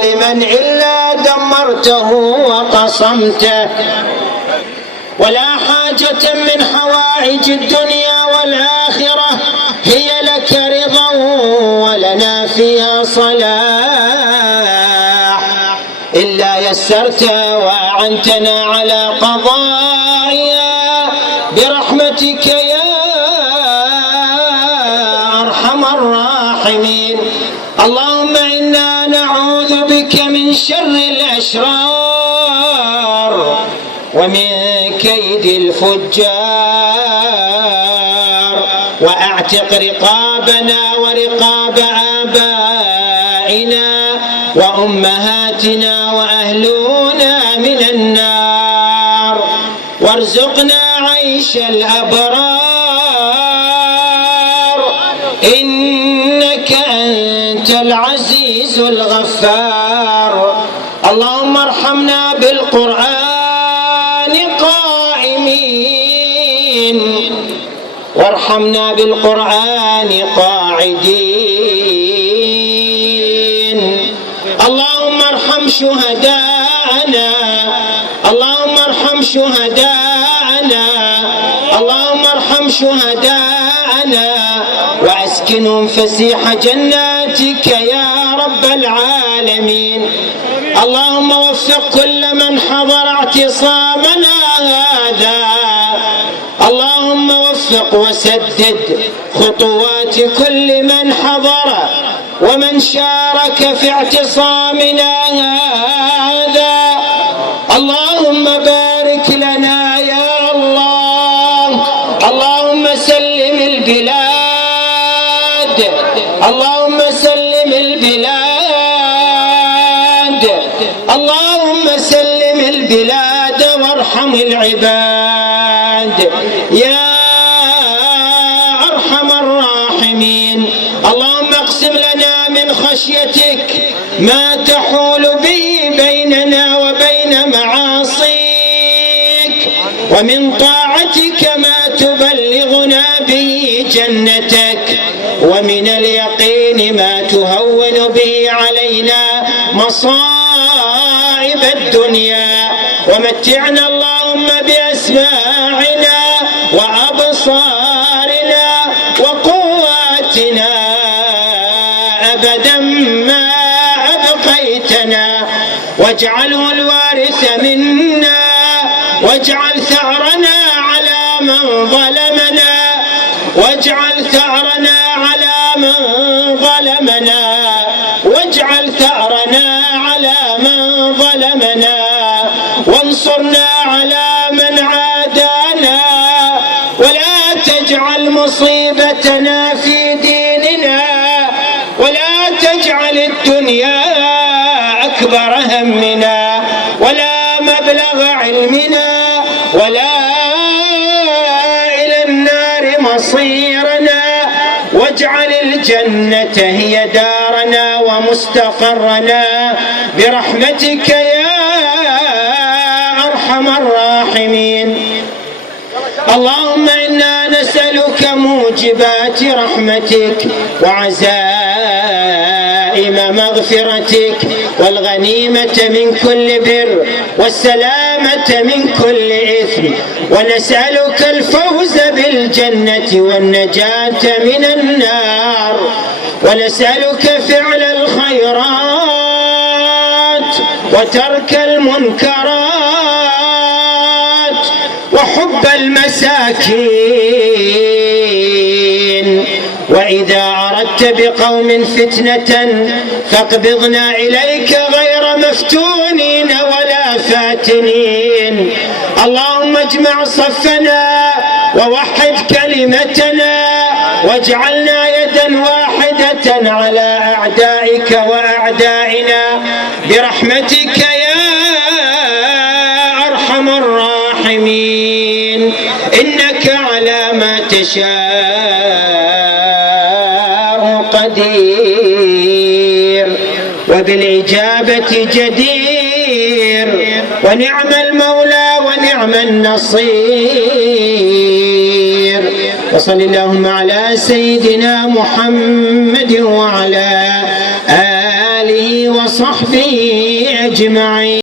ظالما إلا دمرته وقصمته. ولا حاجة من حوائج الدنيا والآخرة هي لك رضا ولنا فيها صلاح إلا يسرت وأعنتنا على قضائها برحمتك يا أرحم الراحمين. اللهم إنا نعوذ بك من شر الأشرار ومن كيد الفجار، وأعتق رقابنا ورقاب آبائنا وأمهاتنا وأهلنا من النار، وارزقنا عيش الأبرار إنك أنت العزيز الغفار. اللهم ارحمنا بالقرآن قائمين وارحمنا بالقرآن قاعدين. اللهم ارحم شهداءنا، اللهم ارحم شهداءنا، اللهم ارحم شهداءنا واسكنهم فسيح جناتك يا رب العالمين. اللهم وفق كل من حضر اعتصامنا هذا، اللهم وفق وسدد خطوات كل من حضر ومن شارك في اعتصامنا هذا. اللهم بارك لنا يا الله. اللهم سلم البلاد، اللهم سلم البلاد، اللهم سلم البلاد وارحم العباد يا أرحم الراحمين. اللهم اقسم لنا من خشيتك ما تحول به بيننا وبين معاصيك، ومن طاعتك ما تبلغنا به جنتك، ومن اليقين ما تهون به علينا مصائب الدنيا. ومتعنا اللهم بأسماعنا وأبصارنا وقواتنا أبدا ما أبقيتنا، واجعله الوارث منا، واجعل ثأرنا على من ظلمنا، واجعل ثأرنا على من ظلمنا، واجعل ثأرنا على من ظلمنا، وانصرنا على من عادانا، ولا تجعل مصيبتنا في ديننا، ولا تجعل الدنيا أكبر همنا ولا مبلغ علمنا ولا إلى النار مصيرنا، واجعل الجنة هي دارنا ومستقرنا برحمتك يا أرحم الراحمين. اللهم إنا نسألك موجبات رحمتك وعزائم مغفرتك والغنيمة من كل بر والسلامة من كل إثم، ونسألك الفوز بالجنة والنجاة من النار، ونسألك فعل الخيرات وترك المنكرات وحب المساكين. وإذا أردت بقوم فتنة فاقبضنا إليك غير مفتونين ولا فاتنين. اللهم اجمع صفنا ووحد كلمتنا واجعلنا يدا واحدة على أعدائك وأعدائنا برحمتك يا أرحم الراحمين. إنك على ما تشاء قدير وبالإجابة جدير، ونعم المولى ونعم النصير. وصل اللهم على سيدنا محمد وعلى آله آله وصحبه أجمعين.